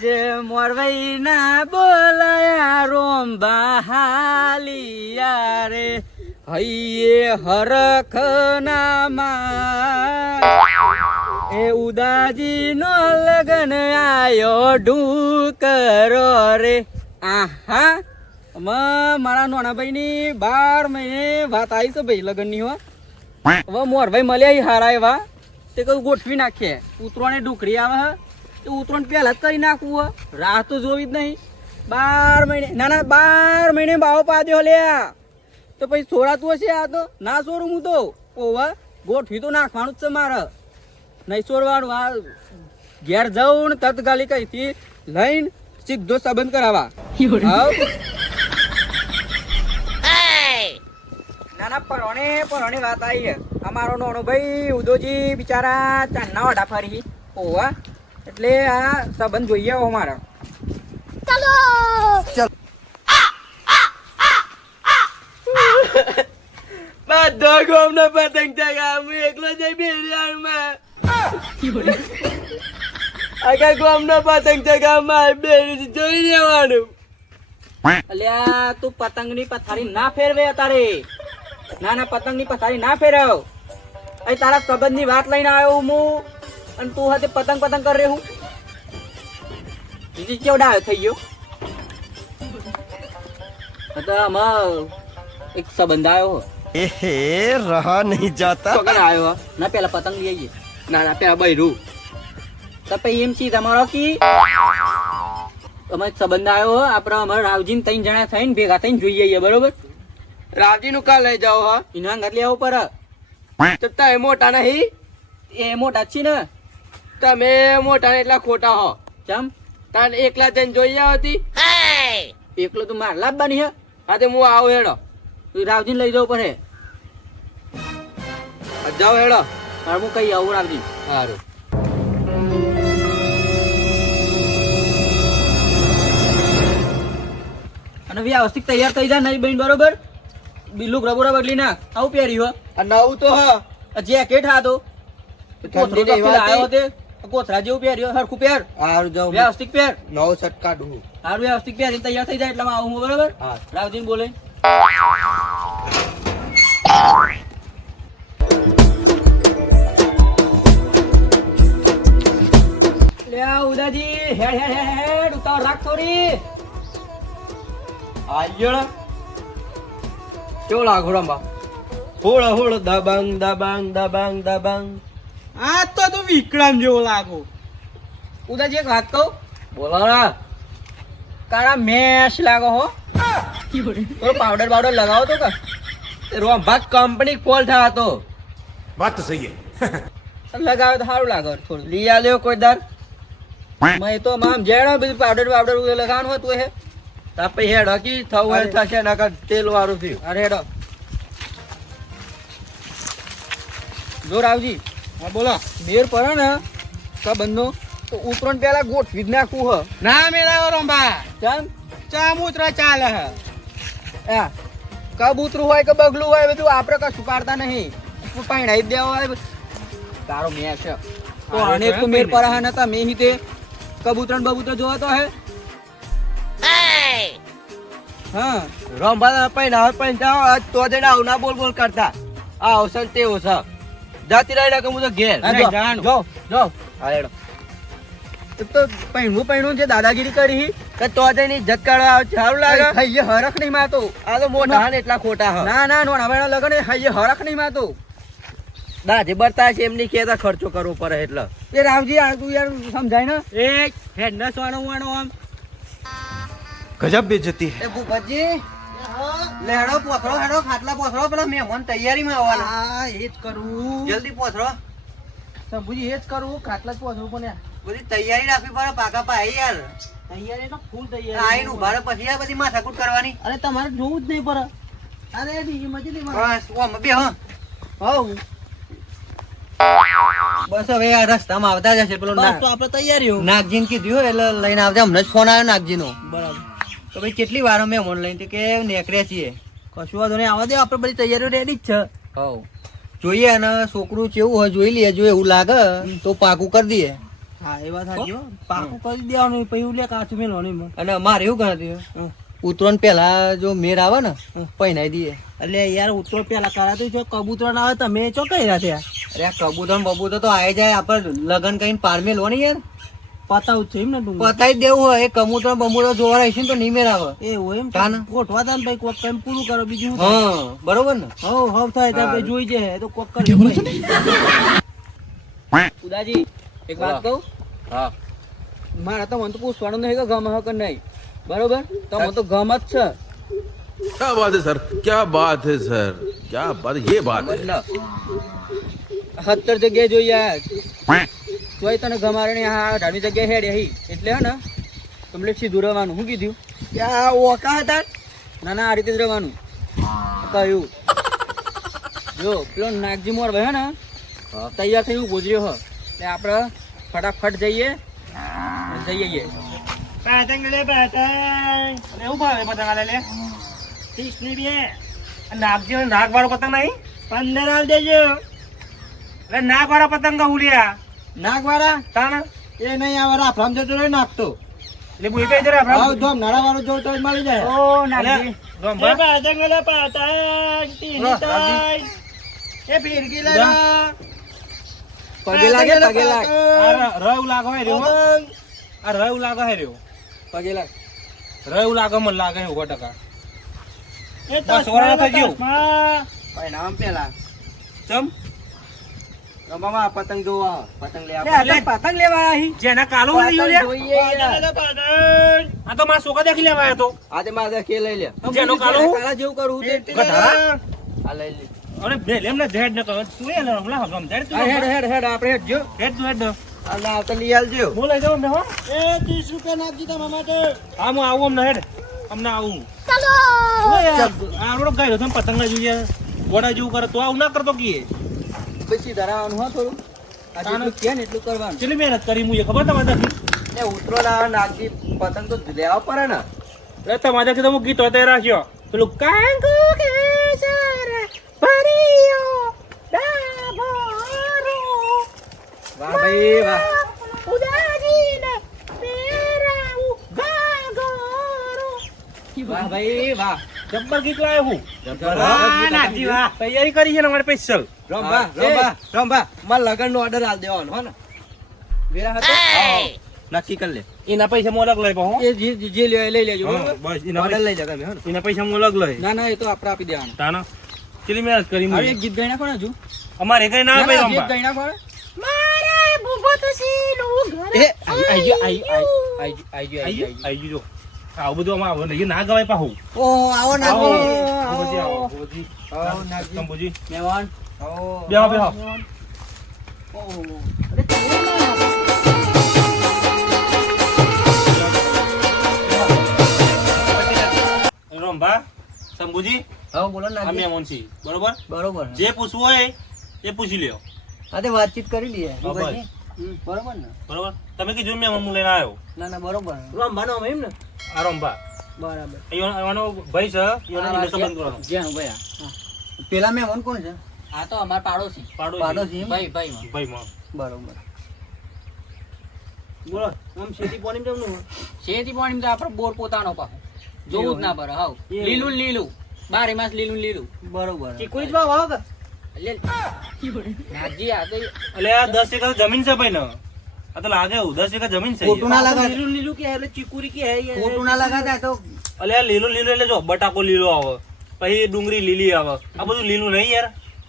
આજે મોરવાઈ ના બોલાયા રોમ બહાલિયા રે હૈયે હરખ નામાં એ ઉદાજી નો લગન આયો ઢુકરો રે આહા મારા નાના ભાઈ ની 12 મહિને વાત આવી છે ભાઈ લગન ની હો હવે મોરભાઈ મળ્યા હારા એવા તે કઈ ગોઠવી નાખીએ ઉતરોને ઢુકડી આવે હે ઉતરોણ પહેલા જ કરી નાખવું રાહ તો જોવી જ નહીં 12 મહિને ના 12 મહિને બાવો પાદ્યો લ્યા તો પછી છોડાતું હશે આ તો ના છોડું હું તો ઓવા ગોઠવી તો નાખવાનું જ છે મારે નહીં છોડવાનું આ ઘેર જાઉં ને તત્કાલી કઈથી લઈને સીધો સંબંધ કરાવવા નાના પરણે વાત આવી છે અમારો નાનો ભાઈ ઉદોજી બિચારા ચાંદના વાડા ફરી ઓવા એટલે આ સંબંધ જોઈએ અમારો ચાલો બધા ગામનો પતંગ ચગાવ હું એકલો જઈ બેરિયામાં આખા ગામનો પતંગ ચગાવમાં બેરી જોઈ લેવાનું અલ્યા તું પતંગની પથારી ના ફેરવે તારે ના પતંગની પથારી ના ફેરવ અહીં તારા સંબંધની વાત લઈને આવ્યો હું અને તું હાથે પતંગ કર રહ્યો હું બીજી કેવડા આવ્યો થઈ ગયો તો આમાં એક સંબંધ આવ્યો એહે રહા નહીં જાતા પકડ આવ્યો ના પેલા પતંગ લઈ આવીએ ના પેલા બૈરું તો પછી એમ છી તમારો કી અમારે સંબંધ આવ્યો આપણે અમારા રાવજી 3 જણા થઈને ભેગા થઈને જોઈ આવીએ બરોબર રાવજી નું કા લઈ જાઓ હા એના ઘર લઈ આવો પર તમે મોટા નહીં એ મોટા છે ને તમે મોટા ને એટલા ખોટા હો ચમ તાન એકલા જઈને જોઈ આવતી એકલો તો માર લાવવાની હે હા તે હું આવું હેડો રાવજી લઈ જાવ પડે જાઓ હેડો તાર હું કઈ આવું રાવજી સારું અને વ્યવસ્થિત તૈયાર થઈ જાય નહીં બેન બરોબર બિલ્લું રબોરા બદલી ના આવું પહેર્યું હો નવું તો હ જેકેટ હા તો આવ્યો તે કોથરા જેવું પહેર્યો હરખું પહેર સારું જાવ વ્યવસ્થિત પહેર નવો શર્ટ કાઢું સારું વ્યવસ્થિત પહેર તૈયાર થઈ જાય એટલે આવું હું બરોબર હા રાવજી બોલે લે ઉદાજી હેડ હેડ હેડ ઉતાવળ રાખ થોડી આયળ કેવો લાગો રંબા હોળ હોળ દબાંગ દબાંગ દબાંગ દબાંગ આ તો તું વિક્રમ જેવો લાગો ઉદાજી એક વાત કહું બોલો ના કાળા મેશ લાગો હો થોડો પાવડર લગાવો તો કે રોંભા કંપની ફોલ થયા તો વાત તો સહી હે લગાવે તો સારું લાગે થોડું લઈ આલ્યો કોઈ દર મેં તો આમ જેડો બધું પાવડર લગાવવાનું હતું હે તાપે હેડો કી થવું થશે નકર તેલ વાળું થયું અરે હેડો જો રાવજી હા બોલો બેર પડે ને બંધો તો ઉતરણ પેલા ગોઠવી જ નાખવું હ ના મેળાવો રંભા ચમ ચામૂતરા ચાલે હે કબૂતરું હોય કે બગલું હોય બધું આપણે કશું કાઢતા નહીં પાણી દેવા હોય તારો મેચ તો અનેક તો મેર પર હે નતા મેં તે કબૂતર જોવા તો હે હા રંભા પણ જાઓ આજ તો જઈને આવ ના બોલ કરતા આ અવસર તે ઓછા જાતી રહી કે હું તો ઘેર જો હા હેડો તો પૈણું જે દાદાગીરી કરી કે તો જઈને ઇજ્જત કાઢવા સારું લાગે હૈયે હરખ નહીં માતો આ તો મોટા ને એટલા ખોટા હ ના નોણા લગન હૈયે હરખ નહીં માતો દાજે બરતા છે એમની કેતા ખર્ચો કરવો પડે એટલે એ રાવજી આ તું યાર સમજાય ને એક હેડ ન સોનો આમ ગજબ બેજતી એ ભૂપતજી લે હેડો પોથરો હેડો ખાટલા પોથરો પેલા મહેમાન તૈયારીમાં આવવાના હા એ જ કરું જલ્દી પોથરો સંભુજી એ જ કરું ખાટલા જ પોથરું પણ બધી તૈયારી રાખવી પડે પાકા પાય યાર તૈયારી તો ફૂલ તૈયારી આઈન ઉભા રહે પછી આ બધી માથાકૂટ કરવાની અરે તમારે જોવું જ નહીં પડે અરે ડી મજી બસ ઓમ બે હ હાઉ બસ હવે આ રસ્તામાં આવતા જશે પેલો બસ તો આપણે તૈયારી હો નાગજીને કીધું એટલે લઈને આવજે હમણાં જ ફોન આવ્યો નાગજીનો બરાબર તો ભાઈ કેટલી વાર અમે ફોન લઈને કે નેકળ્યા છીએ કશું વાંધો નહીં આવવા દે આપણે બધી તૈયારીઓ રેડી જ છે હવ જોઈએ અને છોકરું કેવું હોય જોઈ લઈએ જો એવું લાગે તો પાકું કરી દઈએ હા એ વાત સાચી હો. પાકું કરી દેવાનું પછી ઉલે કાચું મેલવાનું એમાં. અને અમારે એવું ગણતરી ઉતરણ પેલા જો મેર આવે ને પહેરાઈ દઈએ. એટલે યાર ઉતરો પેલા કરાતું જો કબૂતર ના આવે તમે ચો કઈ રહ્યા છે અરે આ કબૂતર બબૂતર તો આવી જાય આપણે લગન કઈ પારમેલ હોય ને યાર પતાવું છે એમ ને ડુંગર પતાઈ જ દેવું હોય. એ કબૂતર બબૂતર જોવા રહીશું તો નહીં મેર આવે. એવું એમ કાન? ગોઠવા તા ને ભાઈ કોક કઈ પૂરું કરો બીજું શું થાય? હા બરોબર ને. હવ થાય ત્યાં ભાઈ જોઈ જાય તો કોક કરી ઉદાજી એક વાત કહું, હા મારે તો મને તો પૂછવાનું નહીં કે ગમે હે કે નહીં, બરોબર? તો મને તો ગમ જ છે. क्या बात है सर, क्या बात है सर, क्या बात, ये बात है. મતલબ 70 જગ્યાએ જોઈએ તોય તને ગમારે ને આ 18મી જગ્યાએ હેડે હી એટલે હે ને કમ્પ્લીટ સીધું રહેવાનું. શું કીધું? ત્યાં ઓકા હતા. ના ના આ રીતે જ રહેવાનું કહ્યું. જો પેલો નાગજી મોર હે ને તૈયાર થઈને ઊભો જ રહ્યો હ એટલે આપણે ફટાફટ જઈએ. પતંગ લે પતંગ એવું ભાવે પતંગ આલે લે 30 ની બે નાગજી નાગ વાળો પતંગ નહીં 15 આલ દેજો. એટલે નાગ વાળા પતંગ ઉડ્યા નાગવાળા તાણ એ નહીં આવે રાફરામ જતો રહે નાખતો. એટલે ભૂઈ પે જરા આવ ધોમ નાડા વાળો જો તો જ મળી જાય. ઓ નાગજી એ પતંગ લે પતંગ તીની તાઈ એ ફિરકી લે પગે લાગે પગે લાગ રવ લાગો હે રહ્યો આ રવ લાગો હે રહ્યો પગે લાગ. રવ લાગો મને લાગે 100%. એ તો સોરા થઈ ગયો ભાઈ નામ પેલા ચમ રમામાં પતંગ જોવા પતંગ લે આપણે પતંગ લેવા આહી જેના કાલો વાળી લે આ તો મારા છોકરા દેખી લેવા આયો તો આજે મારે કે લઈ લે. જેનો કાલો કાલા જેવું કરું તે ગધારા આ લઈ લે. અરે બે લેમ ને જેડ ન કર તું એ લે હમલા હમ જેડ તું હેડ હેડ હેડ આપણે હેડ જો હેડ તું હેડ આ લાવ તો લઈ આલજો. બોલે જો મે હો એ 30 રૂપિયા નાખી તા માટે હા હું આવું અમને હેડ અમને આવું ચાલો આ રોડ ગાયો તમે પતંગ ના જોઈએ ગોડા જેવું કરે તો આવું ના કરતો કીએ પછી ધરાવાનું હો થોડું. આ જેટલું કહે ને એટલું કરવાનું. કેટલી મહેનત કરી મુએ ખબર તમારે એ ઉતરો ના નાગજી પતંગ તો લેવા પડે ને. એટલે તમારે તો હું ગીત હોય રાખ્યો પેલું કાંગો કે સારા ભરિયો ડાભરો વાહ ભાઈ વાહ. ઉદાજીને પેરાવું ગાગરો વાહ ભાઈ વાહ. જબ્બર ગીત લાવ્યો હું જબરદસ્ત નાજી વાહ તૈયારી કરી છે ને અમારે સ્પેશિયલ રંભા રંભા રંભા મારે લગન નો ઓર્ડર આલ દેવાનો હો ને. વેરા હતો નક્કી કરી લે. એના પૈસા હું અલગ લઈ પાઉં એ જે લે લઈ લેજો બરોબર? બસ એના ઓર્ડર લઈ જા તમે હો ને. એના પૈસા હું અલગ લઈ ના ના એ તો આપણે આપી દેવાનું. તાના કેટલી મહેનત કરી હવે મુએ એક ગીત ગાઈ નાખો ને હજુ. અમારે કઈ ના ના, ભાઈ ના, રંભા ગીત ગાઈ નાખો ને. એ આઈ ગયો, આઈ ગયો. આઈ જો આવું બધું અમાર આવે નહીં ના ગવાય પાહું ઓહો આવો નાગજી. આવો નાગજી. તંબુજી મહેમાન. આવો. બેહો બેહો રંભા શંભુજી હા બોલો આ નાગજી. મહેમાન છે બરોબર બરોબર. જે પૂછવું હોય એ પૂછી લ્યો હા તે વાતચીત કરી લઈએ. હા, બસ. બરોબર ને. બરોબર તમે કીધું મહેમાન હું લઈને આવ્યો ના ના બરોબર. રમવાનો એમ ને? આ રંભા બરાબર. એવાનો ભાઈ છે એનો સંબંધ કરવાનો જ્યાં ભાઈ આ. પેલા મહેમાન કોણ છે? આ તો અમાર પાડોશી. પાડોશી એમ? ભાઈ ભાઈ માં. ભાઈ માં બરોબર. બોલો આમ શેતી પાણી કેમનું શેતી પાણી તો આપણે બોર પોતાનો પાછો જોવું જ ના પડે. હાવ લીલું ને લીલું 12 માસ લીલું ને લીલું. બરોબર. ચીકુઈ જ ભાવ આવે એટલે નાગજી આ તો એટલે આ 10 એકર જમીન છે ભાઈ ને આ તો લાગે એવું 10 એકર જમીન છે ખોટું ના લગાડ. લીલું લીલું કે એટલે ચીકુરી કે ખોટું ના લગાડતા તો એટલે આ લીલું લીલું એટલે જો બટાકો લીલો આવે પછી ડુંગળી લીલી આવે આ બધું લીલું નહીં યાર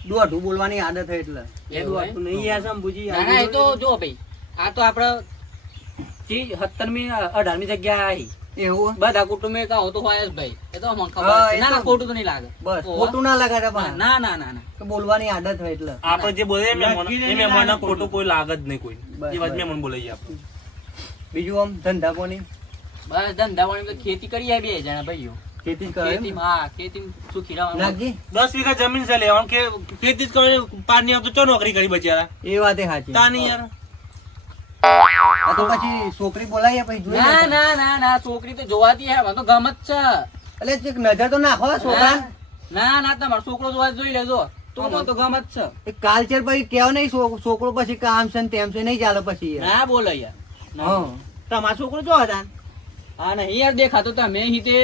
દોઢું બોલવાની આદત હોય એટલે. એવું હોય? નહીં યાર શંભુજી ના ના એ તો જો ભાઈ આ તો આપણે 17મી 18મી જગ્યા આવી એવું? બધા કુટુંબે કહો તો હોય જ ભાઈ. એ તો અમને ખબર હા, છે. એ ના તો- ના ખોટું તો નહીં લાગે. બસ ઓહો. ખોટું ના લગાડતા પણ. ના ના ના ના તો બોલવાની આદત હોય એટલે. આપણે જે બોલે એ મહેમાન ખોટું કોઈ લાગે જ નહીં કોઈ બસ, એ વાત બસ. મહેમાન બોલાઈએ આપણે બીજું આમ ધંધા કોની બસ ધંધા પાણી તો ખેતી કરીએ બે જણા ભાઈઓ. ખેતી જ કરે એમ? ખેતીમાં હા ખેતી સુખી રહેવાનું. નાગજી 10 વીઘા જમીન છે લેવાનું કે ખેતી જ કરે પાર ની આવતો ચો નોકરી કરી બચારા એ વાતે સાચી. તાની યાર આ તો પછી છોકરી બોલાવીએ પછી જોઈ ના લેશું. ના ના ના છોકરી તો જોવાતી હે મને તો ગમત છે. એટલે ચેક નજર તો નાખો છોકરા. ના ના તમારો છોકરો જોવા જોઈ લેજો. તું તો ગમત છે. એ કાલચર પછી કેવો નહીં છોકરો પછી કામ છે ને તેમ છે નહીં ચાલે પછી યાર. ના બોલો યાર. હા. તમારો છોકરો જો હતા હા નહીં યાર દેખાતો તમે હિતે.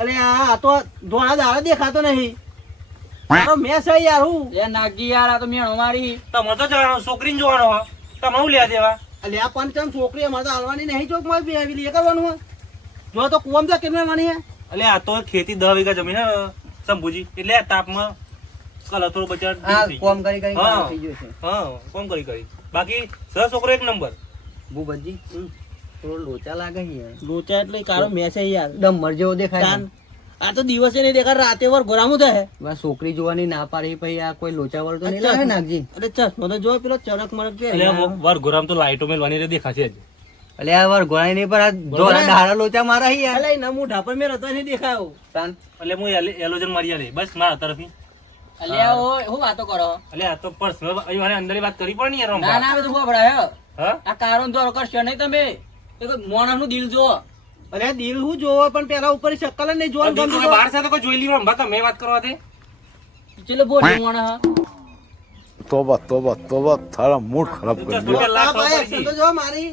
અરે આ તો ધોળા દાડા દેખાતો નહીં મારો મેસ છે યાર હું એ નાગજી યાર આ તો મેણો મારી. તમે તો જવાનો છોકરીને જોવાનો હો તમે હું લેવા દેવા અલે આ પંચમ છોકરી અમારે તો હાલવાની નહીં ચોક માં બી આવી લે કરવાનું હોય. જો તો કુવામ તો કેમ માની હે. એટલે આ તો ખેતી 10 વીઘા જમીન હે શંભુજી એટલે આ તાપમાં કલર થોડો બચાર હા કોમ કરી કરી હા. કામ થઈ ગયો છે. હા કોમ કરી બાકી સર છોકરો એક નંબર ભૂપતજી થોડો લોચા લાગે છે યાર. લોચા એટલે કારો મેસ છે યાર ડમર જેવો દેખાય છે. આ તો દિવસે નહીં દેખા રાતે વર ગોરામું થાય બસ છોકરી જોવાની ના પાડી પછી આ કોઈ લોચા વળ તો નહીં લાગે નાગજી. અરે ચશ્મો તો જો પેલો ચરક મરક છે એટલે વર ગોરામ તો લાઈટો મેલવાની રે દેખાશે જ અલે આ વાર ઘોડાઈ નહીં પણ આ જોરા ધારા લોચા મારા હી યાર. એટલે એના મોઢા પર મેં રતા નહીં દેખાયો તાન એટલે હું એલોજન મારી આલે બસ મારા તરફથી અલ્યા ઓય હું વાતો કરો. એટલે આ તો પર્સનલ અહીં અંદરની વાત કરી પણ નહીં યાર ના ના બધું ખબર હે. હા આ કારો દોરો કરશો નહીં તમે. મોણસ નું દિલ જો. અરે દિલ હું જોવો પણ પેલા ઉપર શક્કલ જ નહીં જોવાનું ગમતું બહાર સાથે કોઈ જોઈ લીધું રંભા તમે વાત કરવા દે ચલો બોલ મોણસ. तौबा तौबा तौबा थारा मूड खराब कर दिया આ ભાઈ action તો જો મારી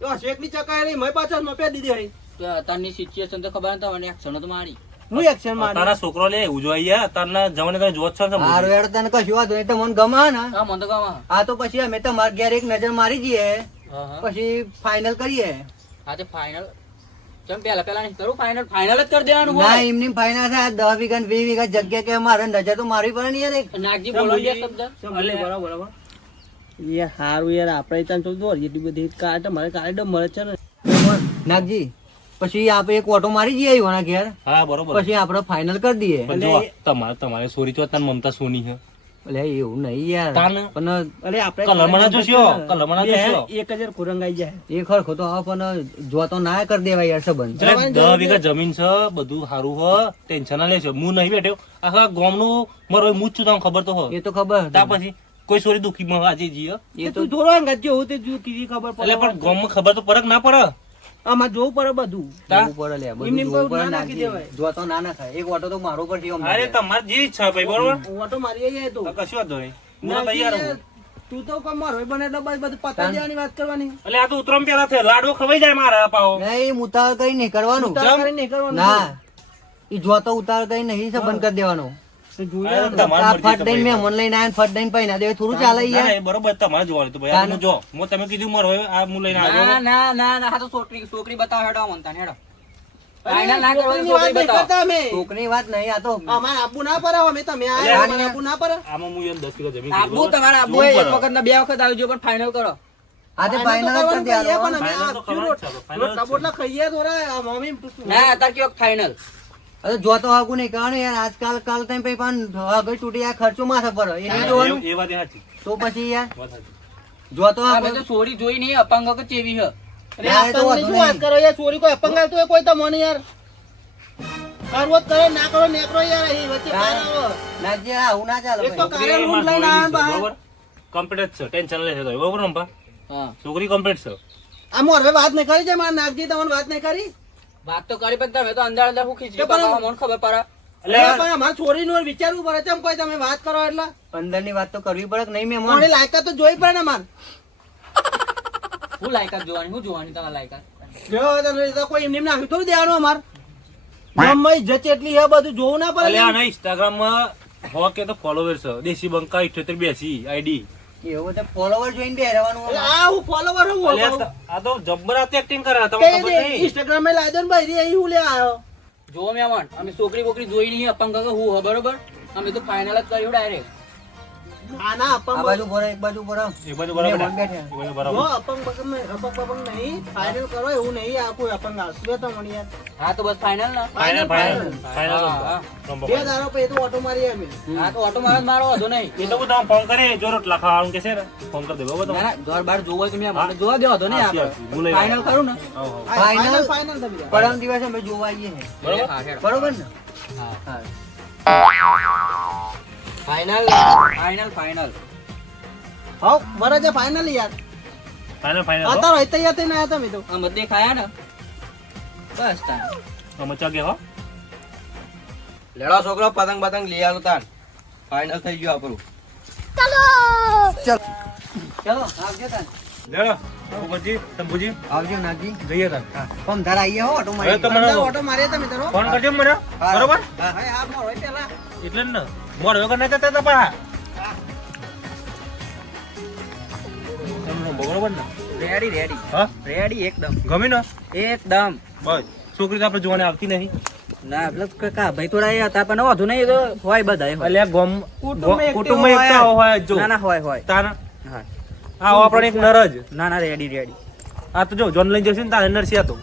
તો શેકની ચકાય નહીં મેં પાછળ મપે દીધી હઈ. તો અત્યારની સિચ્યુએશન તો ખબર નથી મને એક્શન તો મારી. હું એક્શન મારી તારા છોકરો લે એવું જોઈ યાર તારના જવાને તમે જોત છો ને હારું યાર તને કશું વાંધો નહીં તો મને ગમે ને હા મને તો ગમે. આ તો પછી અમે તમારા ઘેર એક નજર મારી જઈએ હા હા પછી ફાઇનલ કરીએ. હા તે ફાઇનલ ચમ પેલા નહીં કરું ફાઇનલ જ કરી દેવાનું ના હોય. એમની ફાઇનલ થાય 10 વીઘા 20 વીઘા જગ્યા કે મારે નજર તો મારવી પડે ને યાર એક. નાગજી બોલો બે શબ્દ. બરાબર યાર હારું યાર આપણે ત્યાં તો દોર એટલી બધી કાટ મારે કાઢ મળે છે ને નાગજી પછી આપણે એક ઓટો મારી જઈએ એવાના ઘેર હા બરોબર પછી આપણે ફાઇનલ કરી દઈએ. પણ જો તમારે સોરી તો તાર મમતા સોની છે એટલે એવું નહીં યાર તાન પણ અરે આપણે કલમણા જોશો કલમણા જોશો 1000 કુરંગાઈ જાય એ ખરખો તો હા પણ જો તો ના કરી દેવાય યાર સંબંધ. 10 વીઘા જમીન છે બધું સારું હ ટેન્શન ના લેશો હું નહીં બેઠ્યો આખા ગામનું મારો હું જ છું તમને ખબર તો હો એ તો ખબર તા પછી કોઈ સોરી દુખી માં આજે જીયો એ તો જોડવા ગજો હું તે કીધી ખબર પડે એટલે પણ ગામમાં ખબર તો ફરક ના પડે આમાં જોવું પડે બધું જોવું પડે લે, બધું જોવું પડે નાખી. જો તો ના નાખાય એક ઓટો તો મારો પર થયો અરે તમારે જે ઈચ્છા ભાઈ બરોબર ઓટો મારી જાય તો કશું વાંધો નહીં હું તો તૈયાર હું તું તો કમ મારો બને એટલે બસ બધું પતાવી દેવાની વાત કરવાની. એટલે આ તો ઉતરમ પેલા છે લાડવો ખવાઈ જાય મારા પાઓ નહીં ઉતાવળ કરી નહીં કરવાનું. ના ઈ જો તો ઉતાવળ કરી નહીં સંબંધ કરી દેવાનો. આ ફટ દઈને મેં મન લઈને આયા ફટ દઈને પૈના દેવે થોડું ચાલે યાર. બરોબર તમારે જોવાનું તો ભાઈ હું જો હું તમે કીધું મારો આ હું લઈને આવ્યો ના ના ના ના આ તો છોકરી બતાવો હેડો મનતા હેડો. ફાઇનલ ના કરો છોકરી બતાવો. છોકરી વાત નહીં આ તો આમાં હું યાર 10 કિલો જમીન આબુ તમારે આબુ એક વખત ના બે વખત આવજો પણ ફાઇનલ કરો. આજે ફાઇનલ જ કરી દેવાનો. ના અત્યારે કયો ફાઇનલ. અરે જો તો આગુ નહીં કારણ યાર આજકાલ કાલ ટાઈમ પછી પણ આગળ તૂટી આ ખર્ચો માથે પડે એ નહીં જોવાનું. એ વાત સાચી તો પછી યાર વાત સાચી જો તો આ બધું ચોરી જોઈ નહીં અપંગ કે ચેવી હ. નાગજી આવું ના ચાલે ભાઈ. કમ્પ્લીટ છે ટેન્શન લે છે તો બરોબર ને હા છોકરી કમ્પ્લીટ છે વાત નહીં કરી છે મારા નાગજી તમને વાત નહીં કરી. વાત તો કરી પણ તમે તો અંદર અંદર હું ખીચડી પકાવવા મને ખબર પડે. એટલે અમારે છોરી નું વિચારવું પડે છે કોઈ તમે વાત કરો એટલે અંદર ની વાત તો કરવી પડે કે નહીં મેં લાયકાત તો જોઈ પડે ને મારે. હું લાયકાત જોવાની હું જોવાની તમારે લાયકાત. જો કોઈ એમને નાખ્યું થોડું દેવાનું અમારે ગમે ઇજ્જત એટલી હે બધું જોવું ના એટલે પડે. આના ઇન્સ્ટાગ્રામ માં હો કે તો ફોલોવર છે દેશી બંકા 7882 આઈડી એવું તો ફોલોવર જોઈને બે રહેવાનું. આ હું ફોલોવર હું આ તો જબરદસ્ત એક્ટિંગ કરે તમને ખબર નહીં ઇન્સ્ટાગ્રામ માં લાદો ને ભાઈ રે હું લે આવ્યો. જો મેમન અમે છોકરી બોકરી જોઈ નહીં અપંગ કે હું હ બરોબર અમે તો ફાઇનલ જ કર્યું ડાયરેક્ટ. ના ના અપંગ બાજુ બોરો એક બાજુ બોરો એ બધું બરાબર મેં બેઠા. એ બધું બરાબર અપંગ બપંગ નહીં ફાઇનલ કરો એવું નહીં આ કોઈ અપંગ આવશે તો મને યાર હા તો બસ ફાઇનલ ના. ફાઇનલ ફાઇનલ હા, બે દારો પછી તો ઓટો મારી અમે. હા તો ઓટો મારો વાંધો નહીં. એ તો હું તમે ફોન કરે જો રોટલા ખાવાનું કે છે ને ફોન કરી દે બરોબર ના તમે ના ઘર બાર જોવો હોય તો મેં મને જોવા દેવા દો ને હા, આપણે હું લઈ ફાઇનલ કરું ને. ફાઇનલ ફાઇનલ પરમ દિવસે અમે જોવા આવીએ છે બરોબર હા હેડો. બરોબર ને. હા હા ફાઇનલ ફાઇનલ ફાઇનલ. હા બરાબર છે ફાઇનલ યાર. ફાઇનલ ફાઇનલ અત્યારે તૈયાર થઈને આવ્યા તમે તો. આ મત ખાયા ને બસ તાન. તો મચા કે હો લેડો છોકરો પતંગ પતંગ લઈ આલો તાન. ફાઇનલ થઈ ગયું આપણું. ચલો આવજો તાન. લેડો ભૂપતજી શંભુજી આવજો નાગજી. જઈએ તાન. ફોન ધારા આવીએ હો ઓટો હવે તો મને ઓટો મારીએ તમે તારો. ફોન કરજો મને બરોબર હા હા મોર હોય પેલા. એટલે જ ને મોડ વગર ના જતા હતા પા બરોબર ને રેડી રેડી હા રેડી એકદમ ગમે ને એકદમ. બસ છોકરી તો આપણે જોવાને આવતી નહીં ના એટલે કાકા ભાઈ થોડા એ હતા પણ વધુ નહીં તો હોય બધા એટલે ગોમ કુટુંબ એકતા હોય જ જો ના ના હોય હોય તાના હા આ આપણને એક નર જ ના ના રેડી રેડી આ તો જો જોન લઈને જશે ને તારે નરસી હતો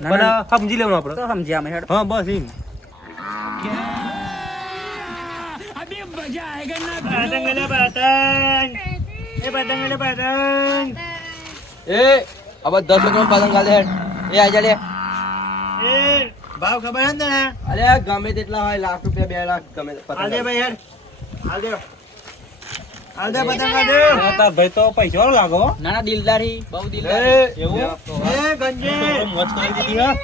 ના, પણ ના. સમજી લેવાનું આપણે તો સમજ્યા અમે હેડ. હા બસ એમ એ હવે 10 છોકરાને પતંગ ગાલે હેડ. એ આજા લે. ભાવ ખબર હે ને તને? અરે ગમે તેટલા હોય, લાખ રૂપિયા 2 લાખ ગમે તે પતંગ આલદે ગાલે. ભાઈ હેડ. આલદે. આલદે પતંગ આલદે. તાર ભાઈ તો પૈસા વાળો લાગો હો. ના ના દિલદારી બહુ એ, દિલદારી. એવું એ ગંજી. છોકરો મોજ કરી દીધી હા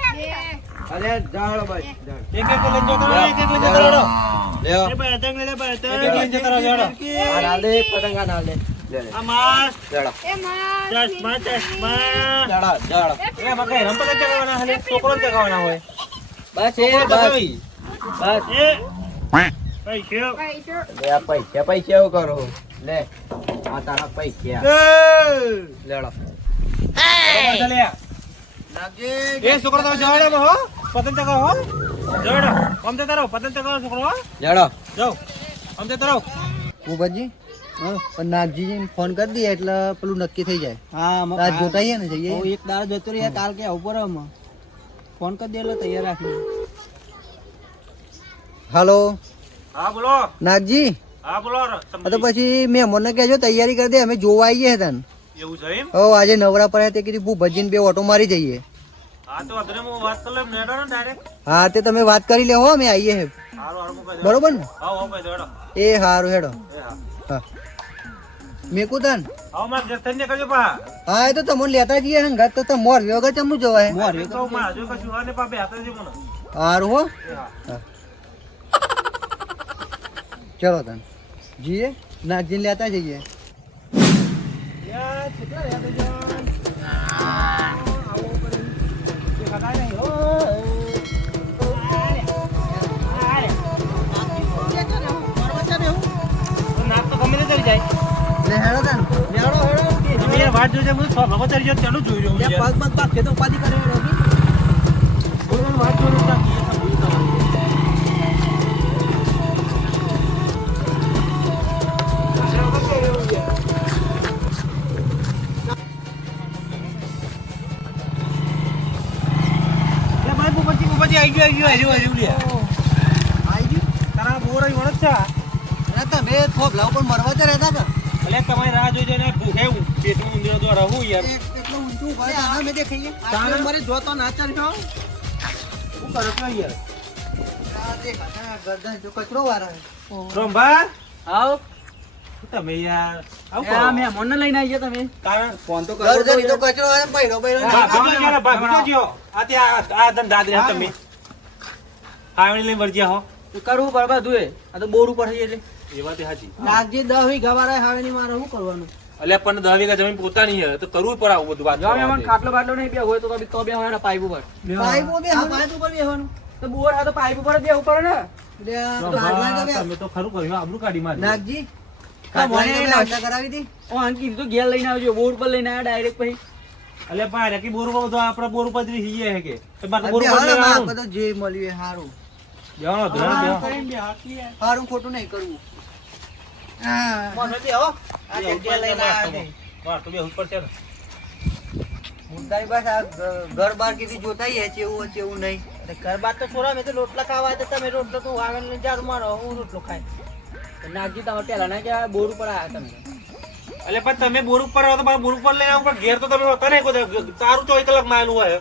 અરે જાળો ભાઈ જાળ. એક એક લઈને જતો રહો, એક એક લઈને જતો રહો. લેવો. એ પતંગ લે પતંગ. એક એક લઈને જતા રહો, જાડો. આ નાલ દે, એક પતંગ આ નાલ દે. લે લે. આ માસ. જાળો. ચશ્મા ચશ્મા. જાળો જાળો. એ આમાં કઈ રમતો જ ચગાવવાના હોય, છોકરો જ ચગાવવાના હોય. બસ એ છોકરો બસ. ચગાવી. બસ. એ પૈસો. લે આ પૈસા પૈસા એવું કરો. લે આ તારા પૈસા. લેડો. બધા લે. નાગજી. એ છોકરો તમે જવાડે હો પતંગ ચગાવો હો જવાડો આમ જતા રહો પતંગ ચગાવો છોકરો હો લેડો. જાઓ આમ જતા રહો ભૂપતજી પણ નાગજીને ફોન કરી દઈએ એટલે પેલું નક્કી થઈ જાય. હા રાત જોતા આવીએ ને જઈએ. એક દાડો જતો રહ્યા કાલ કે ઉપર ફોન કરી દે એટલે તૈયાર રાખી. હાલો હા બોલો નાગજી. હા બોલો તો પછી મહેમાનને કહેજો તૈયારી કરી દે, અમે જોવા આવીએ તને. એવું છે એમ હો આજે નવરા પર તે કીધું ભૂપતજીને 2 ઓટો મારી જઈએ. હા તો અધરે હું વાત કરી લઉં નેડો ને ડાયરેક્ટ હા તે તમે વાત કરી લે હો, અમે આવીએ હે. હારું હારું કહી દો બરોબર ને? હા હો કહી દો હેડો એ હારું હેડો. એ હા હા મેકું તન. આવો મારા જથ્થન ને કરજો પા હા એ તો તમને લેતા જઈએ હંગાત તો મોર વગર ચમનું જવાય. તો મારા જો કશું હોય ને પા બે હાથે જ મને હારું હો. એ હા હા ચલો તન જીએ નાગજીને લેતા જઈએ. યાર કેટલા રહ્યા તો જાન આવો કરે કે ખગાય નહીં હો નાક તો ગમે તે ચડી જાય લે હેડો તન. હેડો હેડો વાત જોજે હું સો ભગત ચડી જાય ચાલુ જોઈ રહ્યો છું પગ પાકે તો ઉપાધિ કરે હેડો. વાત જોઈ રહ્યો આવી ગયો આઈ ગયું. તારા બોર અહીં વળત છે અરે તમે થોભલા ઉપર મરવા તો રહેતા કે એટલે તમારી રાહ જોઈ જોઈને ભૂખે પેટનું ઊંધો તો રહું યાર એટલું ઊંચું હોય આના મેં દેખાઈએ. તારે મારી જોતો ના ચાલ્યો. શું કરો છો યાર આ દેખાતા ગરદન જો કચરો વાળા. રોમભા આવ. તમે યાર આવું આ કરો મહેમાનને લઈને આવી ગયા તમે. કારણ ફોન તો ગરદન તો કચરો આવે ને બૈરો બૈરો. ભાગી જો ભાગી જો જ્યો આ ત્યાં આ ધંધા દે તમે ખાવણી લઈને વળજ્યા હો તો કરવું પડે બધું એ. આ તો બોર ઉપર થઈ એટલે એ વાત હાજી નાગજી 10 વીઘા વાળા હવે ની મારે શું કરવાનું? એટલે પણ 10 વીઘા જમીન પોતાની છે તો કરવું પડે આવું બધું વાત જો મહેમાન ખાટલો બાટલો નહીં બે હોય તો બે હોય પાઇપ ઉપર. પાઇપ બે પાઇપ ઉપર બેહવાનું. તો બોર આ તો પાઇપ ઉપર જ બેહવું પડે ને. લે આ તો હાડલા તો બે. તમે તો ખરું કર્યું આબરૂ કાઢી મારી નાગજી મને મને નાસ્તા કરાવી દી. ઓ આંકી તો ઘેર લઈને આવજો, બોર પર લઈને આવ્યા ડાયરેક્ટ પછી. એટલે પણ રેકી બોર ઉપર તો આપણે બોર ઉપર જ રહી જાય કે તમારે બોર બે ઉપર હાલો માં લેવાનું આપણે તો જે મળ્યું એ હારું. બેવાનો ધોરણ બેહો હારું ખોટું નહીં કરવું. હા મને દે હો. આ જગ્યા લઈને આવ્યા છે. વાર તો બે ઉપર છે ને મુદ્દાઈ બસ આ ઘર બાર કીધી જોતાઈ હે ચેવું હે ચેવું નહીં. ઘર બાર તો છોરા મેં તો રોટલા ખાવા તો તમે રોટલા તો આવે ને જાર મારો હું રોટલો ખાય. નાગજી તમે પેલા ના કે બોર ઉપર આવ્યા તમે. એટલે પણ તમે બોર ઉપર આવો તો મારે બોર ઉપર લઈને આવું પણ ઘેર તો તમે હોતા નહીં કોઈ તારું 24 કલાક માયલું હોય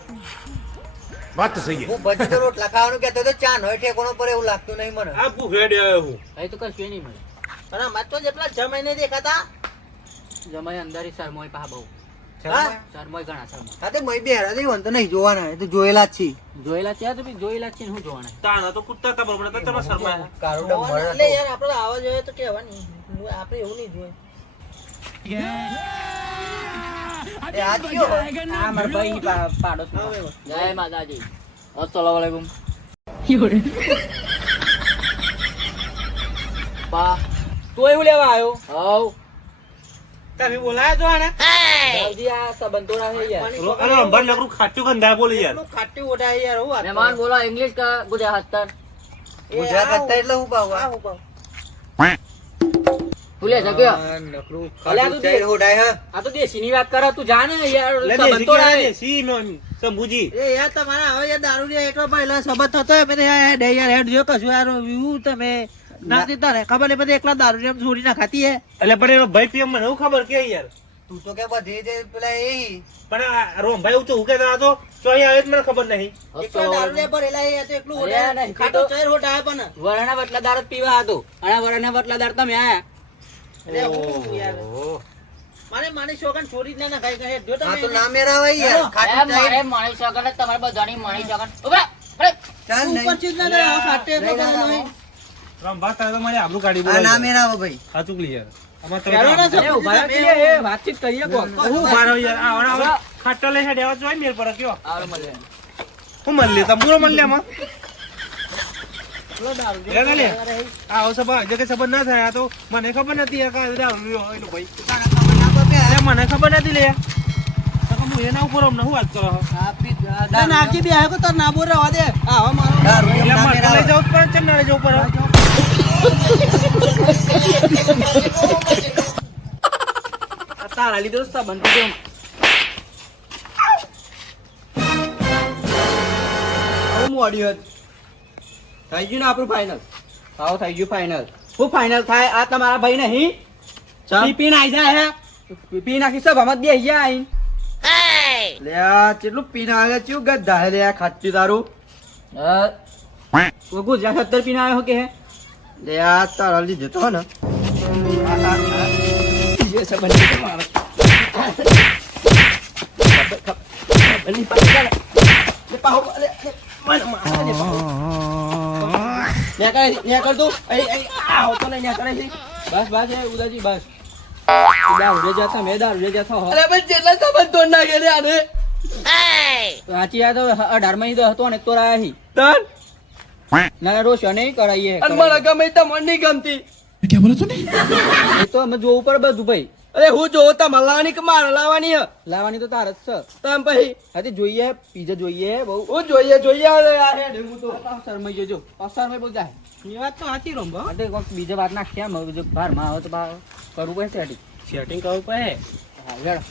बात तो सही है હું બધી તો રોટલા ખાવાનું કહેતો તો ચા નો ઠેકોનો પર એવું લાગતું નહીં મને. આ ભૂખેડ આવ્યો હું અહીં તો કશું નહીં મળે. અને અમાર તો જેટલા 6 મહિને દેખાતા જમાઈ અંદર શરમોય પા બહુ. હા? શર્મા ઘણા શર્મા. હા તે મય બે હેરા દઈ વન તો નહીં જોવાના એ તો જોયેલા જ છે જોયેલા છે તો બી જોયેલા છે ને શું જોવાના? તાણા તો કૂદતા હતા બરોબર તો તમે શરમાયા. કાળો ડમર એટલે યાર આપણે આવા જોઈએ તો કહેવાની આપણે એવું નહીં જોઈએ એ આજ કયો આ મારા ભાઈ પાડો છે. જય માતાજી. અસ્સલામ વાલેકુમ. બા તું એવું લેવા આવ્યો? હવ તમે બોલાયા છો આને? જલ્દી આ સંબંધ તોડા છે યાર. અરે અંબાર લગરું ખાટ્યું ગંધા બોલી યાર. એટલું ખાટી ઓઢાય યાર હું વાત મહેમાન બોલો ઇંગ્લિશ કા ગુજરાત તર ગુજરાત હતા એટલે હું પાવ આ હું કહું. ભૂલે જગ્યો. નકરું અલ્યા તું ખાટું હોડાય હે આ તો દેશી ની વાત કરે તું જાને યાર લે સંબંધ દેશી તોડા ક્યાં છે. દેશી નો શંભુજી. એ યાર તમારા હવે યાર દારૂ ને એટલો પહેલા સબત થતો હોય મેં યાર હેડ યાર હેડ જો કશું યાર હું તમે ના દીધા ને ખબર નહીં એકલા દારૂ ને છોડી ના ખાતી હે એટલે પણ એનો ભાઈ પીએમ મને એવું ખબર કે યાર. તું તો કે બધી જે પેલા એ પણ આ રોમભાઈ હું તો હું કહેતો હતો તો અહીંયા આવે જ મને ખબર નહીં. એકલા દારૂ ને ભરેલા હે તો એકલું અરે ઓઢાય નહીં, ખાટો તો- ચેર ઓઢાય પણ વરાના બટલાદાર જ પીવા હતો અને વરાના બટલાદાર તમે આયા. અરે હું યાર મારે શોકન છોડી જ ના ખાઈ કહે જો હા તો તમે ના મેરાવાય યાર ખાટું ચાય મણી શકન તમારે બધાની મણી શકન ઉભા અરે ચાલ ઉપર નહીં ચીજ ના કરે ખાટે એટલો બધો નહીં રામભા તારે તો મારી આબરૂ કાઢી આ ના બોલાવી. મેરાવો ભાઈ આ ચૂકલી યાર. આમાં તમે ચાલો ને આબરૂ- સર. ઉભા રહો કે એ વાતચીત કરીએ કોક. હું ભારો યાર. આ હવે ખાટલા લઈ હેડ્યા હોય તો જોઈ મેલ પર કયો. આવો મળે. હું મળ લે તંબુરો મળ લે આમાં. લે લે લે. આ હવે સભા જે કે સંબંધ ના થાય આ તો મને ખબર નથી યાર કાંઈ દારૂ પીવો હોય એનો ભાઈ. અરે મને ખબર નથી લે યાર. તો કે હું એના ઉપર અમને શું વાત કરો છો? નાખી બે આવ્યો તો ના બોલ રહેવા દે હા હવે મારો દારૂ એટલે ના મને લઈ મેરાવો જવું જ પડે છે ને ના લઈ જવું પડે? આ તારા લીધે તો સંબંધ તૂટ્યો. હું મોડ્યો થઈ ગયું ને આપણું ફાઇનલ. આવો થઈ ગયું ફાઇનલ. હું ફાઇનલ થાય આ તમારા ભાઈ નહીં પીપીને આઈ જાય હે પી નાખી સબ હમત બે ગયા આઈ લે આ કેટલું પીને આવે ચેવું ગદ્દા હે લે આ ખાચી તારું ગુજરાત 70 પીને આવ્યો કે હે લે આ તારા લીધે તો ને ये सब बंद कर मार बनी पागल ले पाहो ले मन मार ले पाहो ने कर तू ए आ हो तो नहीं ने करे छी बस बस है उदाजी बस दारू ले जाता मैं दारू ले जाता हो अरे भाई जेला सब तोड़ ना गेले आने સાચી આ તો 18 માં ઈ હતો ને તો રાહી તન ના રોશો નહીં કરાઈએ અને મારા ગમે તો મન નહીં ગમતી क्या बोला तूने એ તો અમે જોવું પડે બધું ભાઈ અરે હું જોઉં તા મલાવાની કે માર લાવવાની હે લાવવાની તો તાર જ છે તમ ભાઈ હજી જોઈએ પીઝા જોઈએ બહુ હું જોઈએ અરે યાર હે હું તો શરમાઈ જોજો શરમાઈ બહુ જાય એ વાત તો સાચી રોંબા અરે કોક બીજા વાત ના કેમ હવે જો બહાર માં આવે તો બહાર કરવું પડશે સેટિંગ સેટિંગ કરવું પડે. હા લેડો